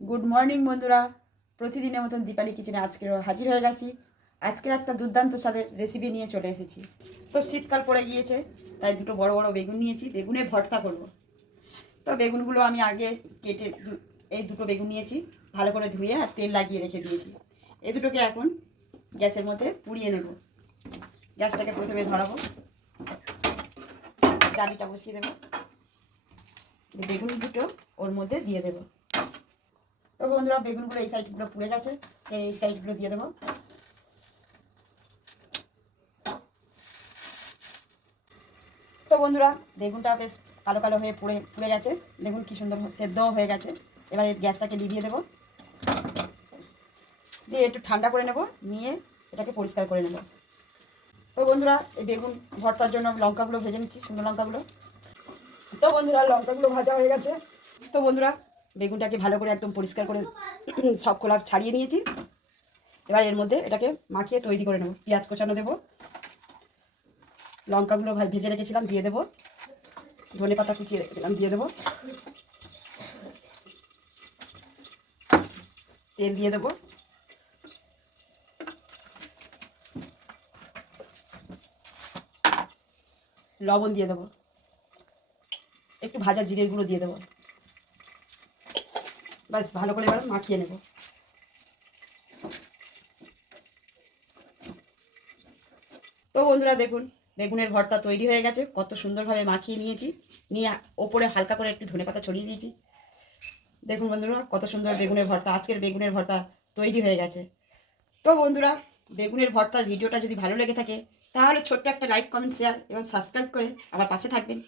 Good morning বন্ধুরা, প্রতিদিনের মতন দীপালি কিচেনে আজকেরও হাজির হয়ে গেছি। আজকের একটা দুর্দান্ত স্বাদের রেসিপি নিয়ে চলে এসেছি। তো শীতকাল পড়ে গিয়েছে, তাই দুটো বড় বড় বেগুন নিয়েছি, বেগুনের ভর্তা করব। তো বেগুনগুলো আমি আগে কেটে এই দুটো বেগুন নিয়েছি, ভালো করে ধুয়ে আর তেল লাগিয়ে রেখে দিয়েছি। এই দুটোকে এখন গ্যাসের মধ্যে পুড়িয়ে নেব। গ্যাসটাকে প্রথমে ধরাবো, জালিটা বসিয়ে দেবো, বেগুন দুটো ওর মধ্যে দিয়ে দেবো। তো বন্ধুরা, বেগুনগুলো এই সাইডগুলো পুড়ে গেছে, এই সাইডগুলো দিয়ে দেবো। তো বন্ধুরা, বেগুনটা বেশ কালো কালো হয়ে পুড়ে গেছে, দেখুন কি সুন্দর সেদ্ধও হয়ে গেছে। এবার এই গ্যাসটাকে নিভিয়ে দেবো, দিয়ে একটু ঠান্ডা করে নেব, নিয়ে এটাকে পরিষ্কার করে নেব। তো বন্ধুরা, এই বেগুন ভর্তার জন্য লঙ্কাগুলো ভেজে নিচ্ছি, শুকনো লঙ্কাগুলো। তো বন্ধুরা, লঙ্কাগুলো ভাজা হয়ে গেছে। তো বন্ধুরা, বেগুনটাকে ভালো করে একদম পরিষ্কার করে সব খোলা ছাড়িয়ে নিয়েছি। এবার এর মধ্যে এটাকে মাখিয়ে তৈরি করে নেব। পেঁয়াজ কোচানো দেবো, লঙ্কাগুলো ভেজে রেখেছিলাম দিয়ে দেবো, ধনে পাতা কুচিয়ে রেখেছিলাম দিয়ে দেবো, তেল দিয়ে দেবো, লবণ দিয়ে দেবো, একটু ভাজা জিরের গুঁড়ো দিয়ে দেবো। ব্যাস ভালো করে এবার মাখিয়ে নেব। তো বন্ধুরা দেখুন, বেগুনের ভর্তা তৈরি হয়ে গেছে, কত সুন্দরভাবে মাখিয়ে নিয়েছি, নিয়ে ওপরে হালকা করে একটু ধনেপাতা ছড়িয়ে দিয়েছি। দেখুন বন্ধুরা, কত সুন্দর বেগুনের ভর্তা, আজকের বেগুনের ভর্তা তৈরি হয়ে গেছে। তো বন্ধুরা, বেগুনের ভর্তার ভিডিওটা যদি ভালো লেগে থাকে তাহলে ছোট্ট একটা লাইক, কমেন্ট, শেয়ার এবং সাবস্ক্রাইব করে আমার পাশে থাকবেন।